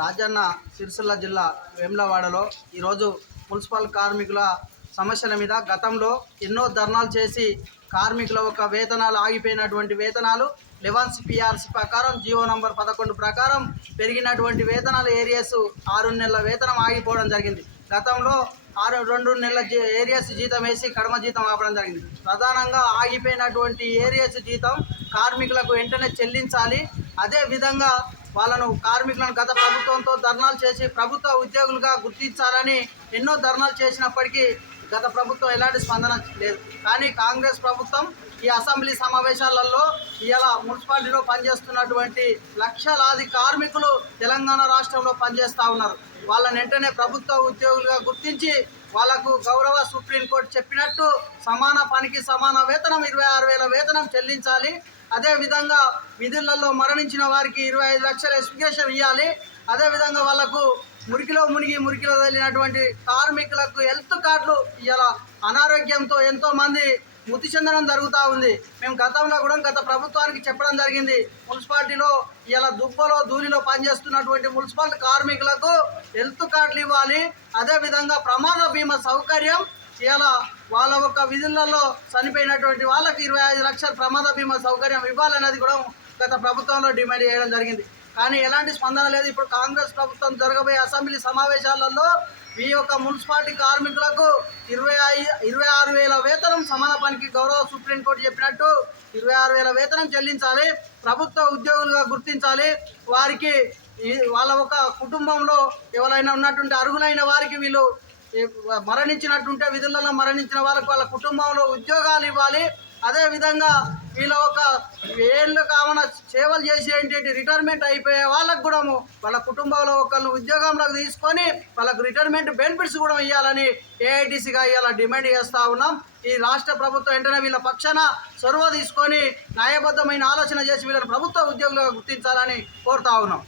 రాజన్న సిరిసిల్ల జిల్లా వేములవాడలో ఈరోజు మున్సిపల్ కార్మికుల సమస్యల మీద గతంలో ఎన్నో ధర్నాలు చేసి కార్మికుల యొక్క వేతనాలు ఆగిపోయినటువంటి వేతనాలు 11 పిఆర్సీ ప్రకారం జీవో నంబర్ 11 ప్రకారం పెరిగినటువంటి వేతనాలు ఏరియాస్ 6 నెలల వేతనం ఆగిపోవడం జరిగింది. గతంలో 2 నెలల ఏరియాస్ జీతం వేసి కడమ జీతం ఆపడం జరిగింది. ప్రధానంగా ఆగిపోయినటువంటి ఏరియాస్ జీతం కార్మికులకు వెంటనే చెల్లించాలి. అదేవిధంగా కార్మికులను గత ప్రభుత్వంతో ధర్నాలు చేసి ప్రభుత్వ ఉద్యోగులుగా గుర్తించాలని ఎన్నో ధర్నాలు చేసినప్పటికీ గత ప్రభుత్వం ఎలాంటి స్పందన లేదు. కానీ కాంగ్రెస్ ప్రభుత్వం ఈ అసెంబ్లీ సమావేశాలలో ఇలా మున్సిపాలిటీలో పనిచేస్తున్నటువంటి లక్షలాది కార్మికులు తెలంగాణ రాష్ట్రంలో పనిచేస్తూ ఉన్నారు. వాళ్ళని వెంటనే ప్రభుత్వ ఉద్యోగులుగా గుర్తించి వాళ్ళకు గౌరవ సుప్రీంకోర్టు చెప్పినట్టు సమాన పనికి సమాన వేతనం 26,000 వేతనం చెల్లించాలి. అదేవిధంగా విధులలో మరణించిన వారికి 25 లక్షల ఎక్స్ప్లికేషన్ ఇవ్వాలి. అదేవిధంగా వాళ్ళకు మురికిలో వెళ్ళినటువంటి కార్మికులకు హెల్త్ కార్డులు ఇలా అనారోగ్యంతో ఎంతోమంది మృతి చెందడం జరుగుతూ ఉంది. మేము గతంలో కూడా గత ప్రభుత్వానికి చెప్పడం జరిగింది. మున్సిపాలిటీలో ఇలా దుబ్బలో ధూళిలో పనిచేస్తున్నటువంటి మున్సిపల్ కార్మికులకు హెల్త్ కార్డులు ఇవ్వాలి. అదేవిధంగా ప్రమాద బీమా సౌకర్యం ఇలా వాళ్ళ ఒక విధులలో చనిపోయినటువంటి వాళ్ళకి 25 లక్షల ప్రమాద బీమా సౌకర్యం ఇవ్వాలనేది కూడా గత ప్రభుత్వంలో డిమాండ్ చేయడం జరిగింది. కానీ ఎలాంటి స్పందన లేదు. ఇప్పుడు కాంగ్రెస్ ప్రభుత్వం జరగబోయే అసెంబ్లీ సమావేశాలలో ఈ యొక్క మున్సిపాలిటీ కార్మికులకు 26,000 వేతనం సమాన పనికి గౌరవ సుప్రీంకోర్టు చెప్పినట్టు 26,000 వేతనం చెల్లించాలి. ప్రభుత్వ ఉద్యోగులుగా గుర్తించాలి. వారికి వాళ్ళ ఒక కుటుంబంలో ఎవరైనా ఉన్నటువంటి అర్హులైన వారికి వీళ్ళు మరణించినట్టుంటే విధులలో మరణించిన వాళ్ళకు వాళ్ళ కుటుంబంలో ఉద్యోగాలు ఇవ్వాలి. అదేవిధంగా వీళ్ళ ఒక ఏళ్ళు కామన సేవలు చేసి రిటైర్మెంట్ అయిపోయే వాళ్ళకు కూడా వాళ్ళ కుటుంబంలో ఒకళ్ళు ఉద్యోగంలోకి తీసుకొని వాళ్ళకు రిటైర్మెంట్ బెనిఫిట్స్ కూడా ఇవ్వాలని ఏఐటీసీగా ఇవాళ డిమాండ్ చేస్తూ ఉన్నాం. ఈ రాష్ట్ర ప్రభుత్వం వెంటనే వీళ్ళ పక్షాన చొరవ తీసుకొని న్యాయబద్ధమైన ఆలోచన చేసి వీళ్ళని ప్రభుత్వ ఉద్యోగులుగా గుర్తించాలని కోరుతా ఉన్నాం.